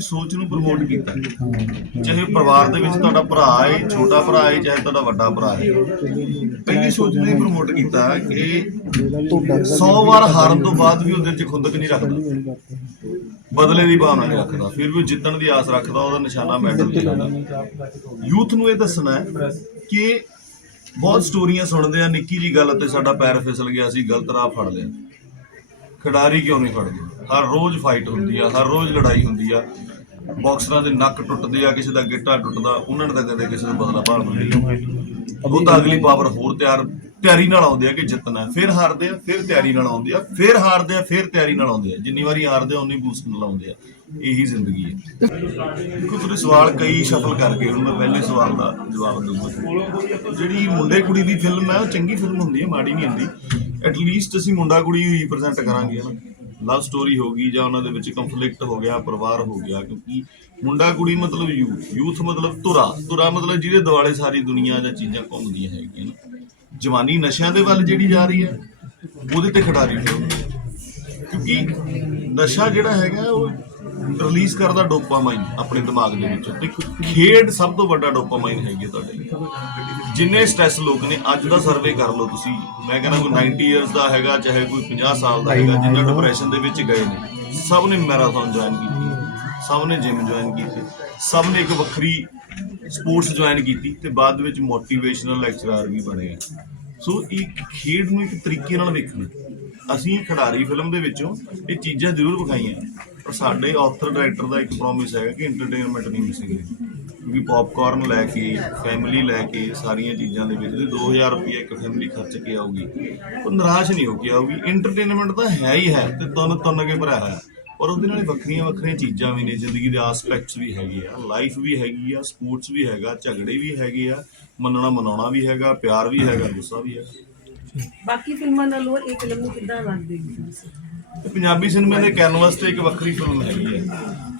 ਸੋਚ ਨੂੰ ਪ੍ਰਮੋਟ ਕੀਤਾ। ਚਾਹੇ ਪਰਿਵਾਰ ਦੇ ਵਿੱਚ ਤੁਹਾਡਾ ਭਰਾ ਹੈ ਛੋਟਾ ਭਰਾ ਹੈ ਚਾਹੇ ਤੁਹਾਡਾ ਵੱਡਾ ਭਰਾ ਹੈ। ਪਹਿਲੀ ਸੋਚ ਨੂੰ ਪ੍ਰਮੋਟ ਕੀਤਾ ਕਿ 100 ਵਾਰ ਹਾਰਨ ਤੋਂ ਬਾਅਦ ਵੀ ਉਹਦੇ ਵਿੱਚ ਖੁੰਦਕ ਨਹੀਂ ਰੱਖਦਾ। ਬਦਲੇ ਦੀ ਭਾਵਨਾ ਨਹੀਂ ਰੱਖਦਾ ਫਿਰ ਵੀ ਜਿੱਤਣ ਦੀ ਆਸ ਰੱਖਦਾ ਉਹਦਾ ਨਿਸ਼ਾਨਾ ਮੈਡਲ ਤੇ ਹੁੰਦਾ ਯੂਥ ਨੂੰ ਇਹ ਦੱਸਣਾ ਹੈ ਕਿ ਬਹੁਤ ਸਟੋਰੀਆਂ ਸੁਣਦੇ ਆ ਨਿੱਕੀ ਜੀ ਗੱਲ ਤੇ ਸਾਡਾ ਪੈਰ ਫਿਸਲ ਗਿਆ ਸੀ ਗਲਤ ਰਾਹ ਫੜ ਲਿਆ ਖਿਡਾਰੀ ਕਿਉਂ ਨਹੀਂ ਫੜਦੇ? ਹਰ ਰੋਜ਼ ਫਾਈਟ ਹੁੰਦੀ ਆ, ਹਰ ਰੋਜ਼ ਲੜਾਈ ਹੁੰਦੀ ਆ। ਬਾਕਸਰਾਂ ਦੇ ਨੱਕ ਟੁੱਟਦੇ ਆ, ਕਿਸੇ ਦਾ ਗਿੱਟਾ ਟੁੱਟਦਾ, ਉਹਨਾਂ ਨੇ ਤਾਂ ਕਦੇ ਕਿਸੇ ਦਾ ਬਦਲਾ ਭਾਲ ਨਹੀਂ ਉਹ ਤਾਂ ਅਗਲੀ ਪਾਵਰ ਹੋਰ ਤਿਆਰ, ਤਿਆਰੀ ਨਾਲ ਆਉਂਦੇ ਆ ਕਿ ਜਿੱਤਣਾ ਫਿਰ ਹਾਰਦੇ ਆ, ਫਿਰ ਤਿਆਰੀ ਨਾਲ ਆਉਂਦੇ ਆ, ਫਿਰ ਹਾਰਦੇ ਆ, ਫਿਰ ਤਿਆਰੀ ਨਾਲ ਆਉਂਦੇ ਆ। ਜਿੰਨੀ ਵਾਰੀ ਹਾਰਦੇ ਆ, ਉਨੀ ਬੂਸਟ ਨਾਲ ਆਉਂਦੇ ਆ। ਇਹੀ ਜ਼ਿੰਦਗੀ ਹੈ। ਦੇਖੋ, ਤੁਸੀਂ ਸਵਾਲ ਕਈ ਸ਼ਫਲ ਕਰਕੇ, ਹੁਣ ਮੈਂ ਪਹਿਲੇ ਸਵਾਲ ਦਾ ਜਵਾਬ ਦਊਂਗਾ। ਜਿਹੜੀ ਮੁੰਡੇ ਕੁੜੀ ਦੀ ਫਿਲਮ ਹੈ, ਉਹ ਚੰਗੀ ਫਿਲਮ ਹੁੰਦੀ ਹੈ, ਮਾੜੀ ਨਹੀਂ ਹੁੰਦੀ। ਐਟ ਲੀਸਟ ਅਸੀਂ ਮੁੰਡਾ ਕੁੜੀ ਹੀ ਰਿਪਰੈਜ਼ੈਂਟ ਕਰਾਂਗੇ ਹਨਾ ਲਵ ਸਟੋਰੀ ਹੋ ਗਈ ਜਾਂ ਉਹਨਾਂ ਦੇ ਵਿੱਚ ਕੰਫਲਿਕਟ ਹੋ ਗਿਆ, ਪਰਿਵਾਰ ਹੋ ਗਿਆ, ਕਿਉਂਕਿ ਮੁੰਡਾ ਕੁੜੀ ਮਤਲਬ ਯੂਥ ਯੂਥ ਮਤਲਬ ਧੁਰਾ ਧੁਰਾ ਮਤਲਬ ਜਿਹਦੇ ਦੁਆਲੇ ਸਾਰੀ ਦੁਨੀਆ ਜਾਂ ਚੀਜ਼ਾਂ ਘੁੰਮਦੀਆਂ ਹੈਗੀਆਂ ਨਾ। ਜਵਾਨੀ ਨਸ਼ਿਆਂ ਦੇ ਵੱਲ ਜਿਹੜੀ ਜਾ ਰਹੀ ਹੈ, ਉਹਦੇ ਤੇ ਖਿਡਾਰੀ ਫਿਲਮ ਕਿਉਂਕਿ ਨਸ਼ਾ ਜਿਹੜਾ ਹੈਗਾ, ਉਹ ਰਿਲੀਜ਼ ਕਰਦਾ ਡੋਪਾਮਾਈਨ ਆਪਣੇ ਦਿਮਾਗ ਦੇ ਵਿੱਚ ਤੇ ਖੇਡ ਸਭ ਤੋਂ ਵੱਡਾ ਡੋਪਾਮਾਈਨ ਹੈਗੀ ਹੈ ਤੁਹਾਡੇ ਲਈ। ਜਿੰਨੇ ਸਟ੍ਰੈਸ ਲੋਕ ਨੇ, ਅੱਜ ਦਾ ਸਰਵੇ ਕਰ ਲਓ ਤੁਸੀਂ। ਮੈਂ ਕਹਿੰਦਾ ਕੋਈ 90 ਇਅਰਸ ਦਾ ਹੈਗਾ, ਚਾਹੇ ਕੋਈ 50 ਸਾਲ ਦਾ ਹੈਗਾ, ਜਿੰਨਾ ਡਿਪਰੈਸ਼ਨ ਦੇ ਵਿੱਚ ਗਏ ਨੇ। ਸਭ ਨੇ ਮੈਰਾਥਨ ਜੁਆਇਨ ਕੀਤੀ। ਸਭ ਨੇ ਜਿਮ ਜੁਆਇਨ ਕੀਤੀ। ਸਭ ਨੇ ਇੱਕ ਵੱਖਰੀ ਸਪੋਰਟਸ ਜੁਆਇਨ ਕੀਤੀ ਤੇ ਬਾਅਦ ਵਿੱਚ ਮੋਟੀਵੇਸ਼ਨਲ ਲੈਕਚਰਰ ਵੀ ਬਣੇ ਆ। ਸੋ ਇੱਕ ਖੇਡ ਨੂੰ ਇੱਕ ਤਰੀਕੇ ਨਾਲ ਵੇਖਣਾ। ਅਸੀਂ ਖਿਡਾਰੀ ਫਿਲਮ ਦੇ ਵਿੱਚੋਂ ਇਹ ਚੀਜ਼ਾਂ ਜ਼ਰੂਰ ਵਿਖਾਈਆਂ। ਪਰ ਸਾਡੇ ਆਥਰ ਡਾਇਰੈਕਟਰ ਦਾ ਇੱਕ ਪ੍ਰੋਮਿਸ ਹੈਗਾ ਕਿ ਐਂਟਰਟੇਨਮੈਂਟ ਨਹੀਂ ਮਿਸੇਗੀ। ਕਿਉਂਕਿ ਪੌਪਕਾਰਨ ਲੈ ਕੇ ਫੈਮਿਲੀ ਲੈ ਕੇ ਸਾਰੀਆਂ ਚੀਜ਼ਾਂ ਦੇ ਵਿੱਚ 2000 ਰੁਪਏ ਇੱਕ ਫੈਮਿਲੀ ਖਰਚ ਕੇ ਆਊਗੀ। ਉਹ ਨਿਰਾਸ਼ ਨਹੀਂ ਹੋ ਕੇ ਆਊਗੀ। ਐਂਟਰਟੇਨਮੈਂਟ ਤਾਂ ਹੈ ਹੀ ਹੈ ਤੇ ਤੁਨ ਤੁਨ ਕੇ ਭਰਿਆ ਹੈ। ਪਰ ਉਹਦੇ ਨਾਲ ਵੱਖਰੀਆਂ ਵੱਖਰੀਆਂ ਚੀਜ਼ਾਂ ਵੀ ਨੇ, ਜ਼ਿੰਦਗੀ ਦੇ ਆਸਪੈਕਟਸ ਵੀ ਹੈਗੇ ਆ ਲਾਈਫ ਵੀ ਹੈਗੀ ਆ ਸਪੋਰਟਸ ਵੀ ਹੈਗਾ, ਝਗੜੇ ਵੀ ਹੈਗੇ ਆ, ਮੰਨਣਾ ਮਨਾਉਣਾ ਵੀ ਹੈਗਾ, ਪਿਆਰ ਵੀ ਹੈਗਾ, ਗੁੱਸਾ ਵੀ ਹੈਗਾ। ਬਾਕੀ ਫਿਲਮਾਂ ਨਾਲੋਂ ਇਹ ਫਿਲਮ ਨੂੰ ਕਿੱਦਾਂ ਲੱਗਦੀ ਹੈ? ਤੇ ਪੰਜਾਬੀ ਸਿਨੇਮੇ ਦੇ ਕੈਨਵਸ ਤੇ ਇੱਕ ਵੱਖਰੀ ਫਿਲਮ ਹੈਗੀ ਹੈ।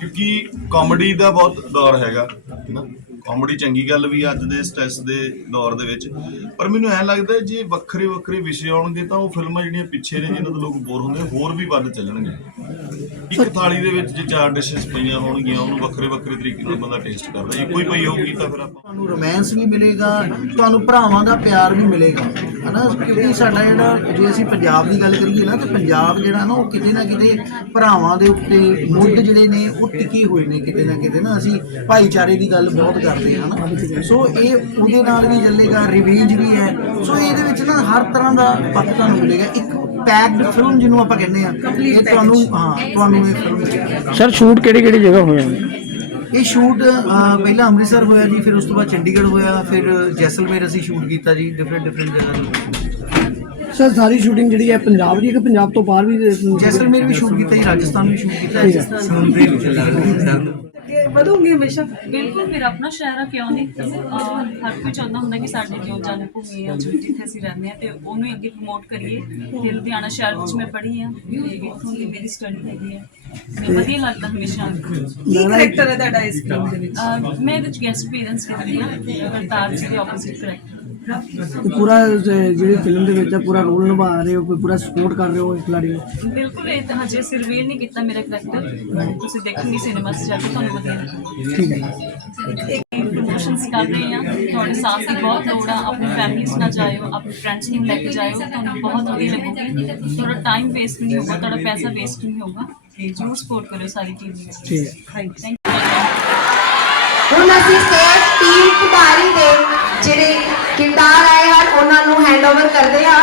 ਕਿਉਂਕਿ ਕਾਮੇਡੀ ਦਾ ਬਹੁਤ ਦੌਰ ਹੈਗਾ ਨਾ? ਕਾਮੇਡੀ ਚੰਗੀ ਗੱਲ ਵੀ ਅੱਜ ਦੇ ਸਟ੍ਰੈਸ ਦੇ ਦੌਰ ਦੇ ਵਿੱਚ। ਪਰ ਮੈਨੂੰ ਐਂ ਲੱਗਦਾ ਜੇ ਵੱਖਰੇ ਵੱਖਰੇ ਵਿਸ਼ੇ ਆਉਣਗੇ ਤਾਂ ਉਹ ਫਿਲਮਾਂ ਜਿਹੜੀਆਂ ਪਿੱਛੇ ਨੇ, ਜਿਨ੍ਹਾਂ ਤੋਂ ਲੋਕ ਬੋਰ ਹੁੰਦੇ ਹੋਰ ਵੀ ਵੱਧ ਚੱਲਣਗੇ। ਇੱਕ ਥਾਲੀ ਦੇ ਵਿੱਚ ਜੇ ਚਾਰ ਡਿਸ਼ਸ ਪਈਆਂ ਹੋਣਗੀਆਂ, ਉਹਨੂੰ ਵੱਖਰੇ ਵੱਖਰੇ ਤਰੀਕੇ ਨਾਲ ਬੰਦਾ ਟੇਸਟ ਕਰਦਾ ਜੇ ਕੋਈ ਪਈ ਹੋਊਗੀ ਤਾਂ ਫਿਰ ਆਪਾਂ ਤੁਹਾਨੂੰ ਰੋਮਾਂਸ ਵੀ ਮਿਲੇਗਾ, ਤੁਹਾਨੂੰ ਭਰਾਵਾਂ ਦਾ ਪਿਆਰ ਵੀ ਮਿਲੇਗਾ। ਹਨਾ, ਕਿਉਂਕਿ ਸਾਡਾ ਜਿਹੜਾ, ਜੇ ਅਸੀਂ ਪੰਜਾਬ ਦੀ ਗੱਲ ਕਰੀਏ ਨਾ, ਤੇ ਪੰਜਾਬ ਜਿਹੜਾ ਨਾ, ਉਹ ਕਿਤੇ ਨਾ ਕਿਤੇ ਭਰਾਵਾਂ ਦੇ ਉੱਤੇ ਮੁੱਢ ਜਿਹੜੇ ਨੇ, ਉਹ ਟਿਕੇ ਹੋਏ ਨੇ ਕਿਤੇ ਨਾ ਕਿਤੇ ਨਾ। ਅਸੀਂ ਭਾਈਚਾਰੇ ਦੀ ਗੱਲ ਬਹੁਤ ਕਰਦੇ ਹਾਂ ਨਾ ਸੋ ਇਹ ਉਹਦੇ ਨਾਲ ਵੀ ਚੱਲੇਗਾ ਰਿਵੈਂਜ ਵੀ ਹੈ। ਸੋ ਇਹਦੇ ਵਿੱਚ ਨਾ ਹਰ ਤਰ੍ਹਾਂ ਦਾ ਪੱਖ ਤੁਹਾਨੂੰ ਮਿਲੇਗਾ। ਇੱਕ ਪੈਕਡ ਫਿਲਮ ਜਿਹਨੂੰ ਆਪਾਂ ਕਹਿੰਦੇ ਆ ਇਹ ਤੁਹਾਨੂੰ ਹਾਂ ਤੁਹਾਨੂੰ ਇਹ ਫਿਲਮ ਸਰ ਸ਼ੂਟ ਕਿਹੜੀ ਕਿਹੜੀ ਜਗ੍ਹਾ ਹੋਇਆ ਇਹ ਸ਼ੂਟ ਪਹਿਲਾਂ ਅੰਮ੍ਰਿਤਸਰ ਹੋਇਆ ਜੀ ਫਿਰ ਉਸ ਤੋਂ ਬਾਅਦ ਚੰਡੀਗੜ੍ਹ ਹੋਇਆ ਫਿਰ ਜੈਸਲਮੇਰ ਅਸੀਂ ਸ਼ੂਟ ਕੀਤਾ ਜੀ ਡਿਫਰੈਂਟ ਡਿਫਰੈਂਟ ਜਗ੍ਹਾ ਤੇ ਸਰ ਸਾਰੀ ਸ਼ੂਟਿੰਗ ਜਿਹੜੀ ਹੈ ਪੰਜਾਬ ਦੀ ਹੈ ਕਿ ਪੰਜਾਬ ਤੋਂ ਬਾਹਰ ਵੀ ਜੈਸਲਮੇਰ ਵੀ ਸ਼ੂਟ ਕੀਤਾ ਜੀ ਰਾਜਸਥਾਨ ਵੀ ਸ਼ੂਟ ਕੀਤਾ ਜੀ। ਕਿ ਵਧੂਗੀ ਹਮੇਸ਼ਾ। ਬਿਲਕੁਲ ਮੇਰਾ ਆਪਣਾ ਸ਼ਹਿਰ ਆ ਕਿਉਂ ਨਹੀਂ? ਅਹ ਹਰ ਕੋਈ ਚਾਹੁੰਦਾ ਹੁੰਦਾ ਕਿ ਸਾਡੇ ਜੋ ਜਨ ਭੂਮੀ ਆ ਜੋ ਜਿੱਥੇ ਅਸੀਂ ਰਹਿੰਦੇ ਆ ਤੇ ਉਹਨੂੰ ਹੀ ਅੱਗੇ ਪ੍ਰਮੋਟ ਕਰੀਏ। ਤੇ ਲੁਧਿਆਣਾ ਸ਼ਹਿਰ ਵਿੱਚ ਮੈਂ ਪੜ੍ਹੀ ਆ ਤੇ ਇੱਥੋਂ ਦੀ ਮੇਰੀ ਸਟੱਡੀ ਹੈਗੀ ਆ ਮੈਨੂੰ ਵਧੀਆ ਲੱਗਦਾ ਹਮੇਸ਼ਾ। ਕੀ ਕਰੈਕਟਰ ਹੈ ਤੁਹਾਡਾ ਇਸ ਫਿਲਮ ਦੇ ਵਿੱਚ? ਅਹ ਮੈਂ ਇਹਦੇ ਵਿੱਚ ਗੈਸਟ ਪੇਰੈਂਟਸ ਕਰਦੀ ਆ ਅਵਤਾਰ ਜੀ ਦੇ ਆਪੋਜ਼ਿਟ ਕਰੈਕਟਰ ਪੂਰਾ ਜ- ਜਿਹੜੀ ਫਿਲਮ ਦੇ ਵਿੱਚ ਹੈ ਪੂਰਾ ਰੋਲ ਨਿਭਾ ਰਹੇ ਹੋ ਪੂਰਾ ਸਪੋਰਟ ਕਰ ਰਹੇ ਹੋ ਇਸ ਖਿਲਾੜੀ ਨੂੰ ਬਿਲਕੁਲ ਇਹ ਤਾਂ ਹਜੇ ਅਸੀਂ ਰਿਵੀਲ ਨਹੀਂ ਕੀਤਾ ਮੇਰਾ ਕਰੈਕਟਰ ਤੁਸੀਂ ਦੇਖੋਗੇ ਸਿਨੇਮਾ 'ਚ ਜਾ ਕੇ ਤੁਹਾਨੂੰ ਵਧੀਆ ਲੱਗੇਗਾ ਠੀਕ ਹੈ ਪ੍ਰਮੋਸ਼ਨਸ ਕਰ ਰਹੇ ਆ ਤੁਹਾਡੇ ਸਾਥ ਦੀ ਬਹੁਤ ਲੋੜ ਆ ਆਪਣੀ ਫੈਮਿਲੀਜ਼ ਨਾਲ ਜਾਇਓ ਆਪਣੇ ਫਰੈਂਡਸ ਨੂੰ ਲੈ ਕੇ ਜਾਇਓ ਤੁਹਾਨੂੰ ਬਹੁਤ ਵਧੀਆ ਲੱਗੂਗੀ ਤੁਹਾਡਾ ਟਾਈਮ ਵੇਸਟ ਨਹੀਂ ਹੋਊਗਾ ਤੁਹਾਡਾ ਪੈਸਾ ਵੇਸਟ ਨਹੀਂ ਹੋਊਗਾ ਤੇ ਜਰੂਰ ਸਪੋਰਟ ਕਰਿਓ ਸਾਰੀ ਟੀਮ ਨੂੰ ਠੀਕ ਜਿਹੜੇ ਕਿਰਦਾਰ ਆਏ ਹਨ, ਉਹਨਾਂ ਨੂੰ ਹੈਂਡਓਵਰ ਕਰਦੇ ਹਾਂ।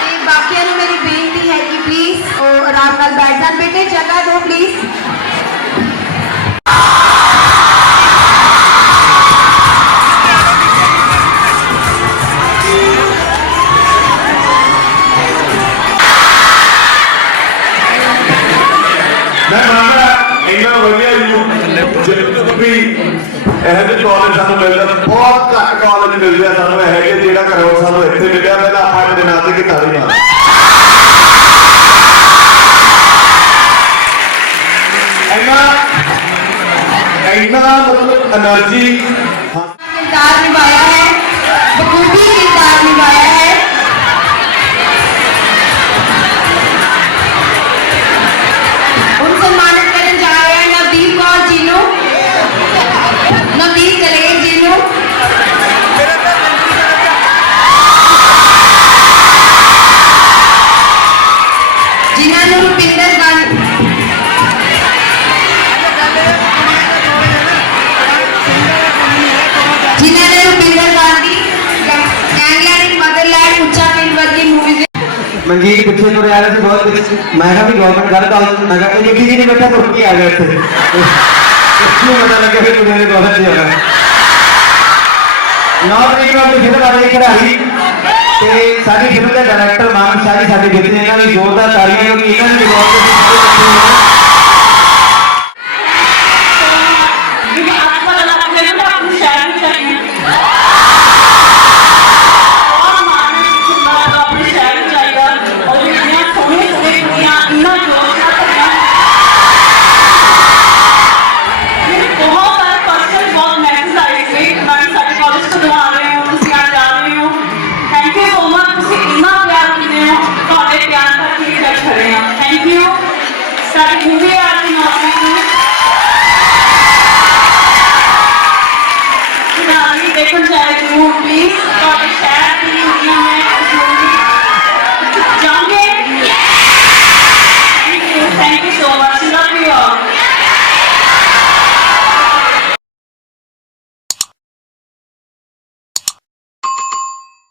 ਤੇ ਬਾਕੀਆਂ ਨੂੰ ਮੇਰੀ ਬੇਨਤੀ ਹੈ ਕਿ ਪਲੀਜ਼ ਉਹ ਆਰਾਮ ਨਾਲ ਬੈਠ ਜਾਣ ਬੇਟੇ, ਜਗ੍ਹਾ ਦਿਓ ਪਲੀਜ਼ ਵੀ ਇਹ ਜਿਹੇ ਕਾਲਜ ਸਾਨੂੰ ਮਿਲਦਾ ਬਹੁਤ ਘੱਟ ਕਾਲਜ ਮਿਲਦੇ ਸਾਨੂੰ ਇਹ ਹੈਗੇ ਜਿਹੜਾ ਕਰੋ ਸਾਨੂੰ ਇੱਥੇ ਮਿਲਿਆ ਪਹਿਲਾਂ ਆਪਾਂ ਇਹਦੇ ਨਾਂ ਤੇ ਕੀ ਮਤਲਬ એનર્ਜੀ ਕਿਰਦਾਰ ਨਿਭਾਇਆ। ਹੈ ਜਿਨ੍ਹਾਂ ਨੇ ਰੁਪਿੰਦਰ ਗਾਂਧੀ ਇੰਗਲੈਂਡ ਦੇ ਸੀ, ਬਹੁਤ ਕੁਝ ਮੈਂ ਕਿਹਾ ਵੀ ਗਵਰਨਮੈਂਟ ਗਲਤ ਆ ਮੈਂ ਕਿਹਾ, ਇਹ ਜੀ ਨਹੀਂ ਬੈਠਾ ਤੁਰ ਕੇ ਆ ਗਿਆ ਇੱਥੇ। ਕਿਉਂ ਪਤਾ ਲੱਗਿਆ ਵੀ ਮੇਰੇ ਗਲਤ ਨਹੀਂ ਆ ਰਿਹਾ ਨੌ ਤਰੀਕ ਨੂੰ ਫਿਲਮ ਆ ਰਹੀ ਖਿਡਾਰੀ। ਤੇ ਸਾਡੀ ਫਿਲਮ ਦੇ ਡਾਇਰੈਕਟਰ ਮਾਨ ਸਾਹਿਬ ਸਾਡੇ ਵਿੱਚ ਇਹਨਾਂ ਦੀ ਜ਼ੋਰਦਾਰ ਤਾਲੀਆਂ ਕਿਉਂਕਿ ਇਹਨਾਂ ਨੇ ਬਹੁਤ ਕੁਝ